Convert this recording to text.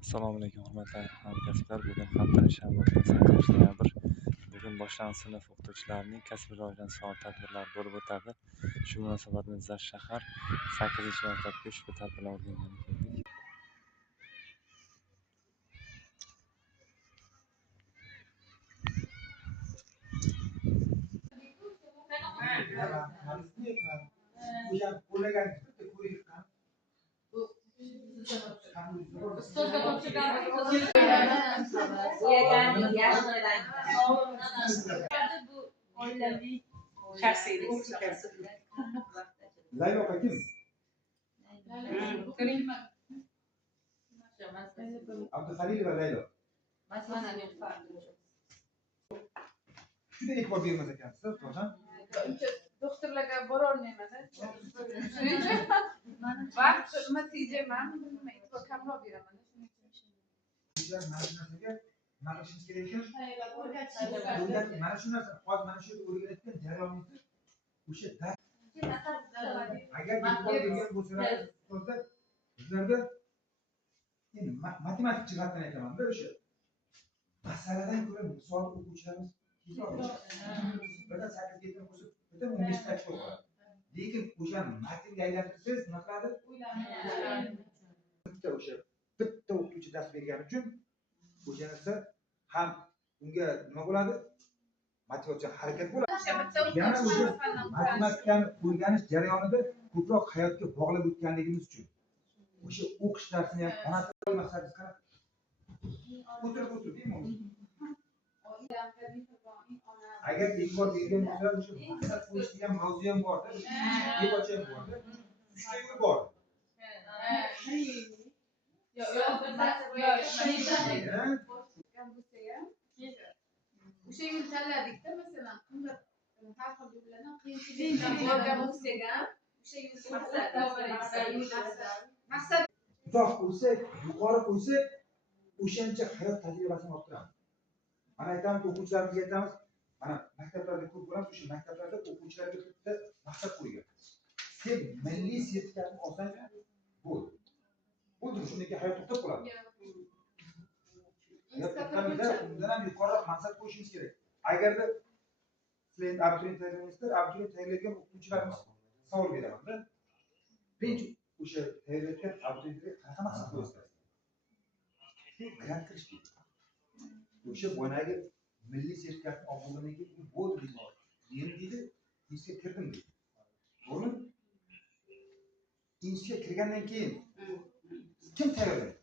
Assalomu alaykum hurmatli hamkasblar. Bugun haftaning shanba kuni 8 noyabr. Bugun boshlang'ich sinf o'qituvchilarining kasbiy rivojlanish soat tadbirlari bo'lib o'tadi. Shu munosabat bilan Zash shahar 8-maktabga ushbu tadbirlar o'rgangani keldik. Laylo kim? Abdulhalil va Laylo. Shunday e'tibor bermas ekansiz, to'g'rimi? Doktorlarga borolmayman-da. Shuning uchun vaqt natija men e'tibor kamroq beraman. Sizlar mana shu narsaga nima qilishimiz kerak ekan? Mana shu narsa, hozir mana shu o'rganayotgan jarayonimizni o'sha agar e'tibor bergan bo'lsalar, ustozlar bizlarga endi matematik jihatdan aytaman-da, o'sha masaladan ko'ra misol o'quvchilarimiz birdan 8 ga yetib bo'lsa, birdan 15 ga chiqib qoladi. Lekin o'sha matnga aylantirsangiz nima qiladi? O'sha bitta o'qituvchi dars bergani uchun o'sha narsa ham unga nima bo'ladi? Motivatsiya harakat bo'ladi. Yana o'sha matematikani o'rganish jarayonida ko'proq hayotga bog'lab o'tganligimiz uchun o'sha o'qish darsini ham ona tili maqsadingiz qanaqa? O'tirib deymi? Agar e'tibor bergan bo'lsalar, o'sha maqsad qo'yish degan mavzu ham bor-da, debocha ham bor-da. 3 ta yo'l bor. O'sha yo'l tanladik-da, masalan, qimmat har xil yo'llardan qiyinchilik bo'lgan bo'lsa ham o'sha yo'l maqsad uzoq qo'ysak, yuqori qo'ysak, o'shancha hayot tajribasini orttiramiz. Mana aytamiz, o'quvchilarimizga aytamiz, mana maktablarda ko'p bo'lamiz, o'sha maktablarda o'quvchilarga bitta maqsad qo'ygan. Sen milliy sertifikatni olsang bo'ldi. Bo'ldi, shundan keyin hayot to'xtab qoladi. Undan ham yuqoriroq maqsad qo'yishimiz kerak. Agarda sizlar abituriyent tayyorlaysizlar, abituriyent tayyorlayotgan o'quvchilarimiz savol beraman-da. Birinchi o'sha tayyorlayotgan abituriyentlarga qanaqa maqsad qo'yasizlar? Grant kirish kerak. O'sha boyagi milliy sertifikatni olgandan keyin bo'ldi deydi. Men deydi, institutga kirdim deydi. To'g'rimi? Institutga kirgandan keyin kim tayyorlaydi?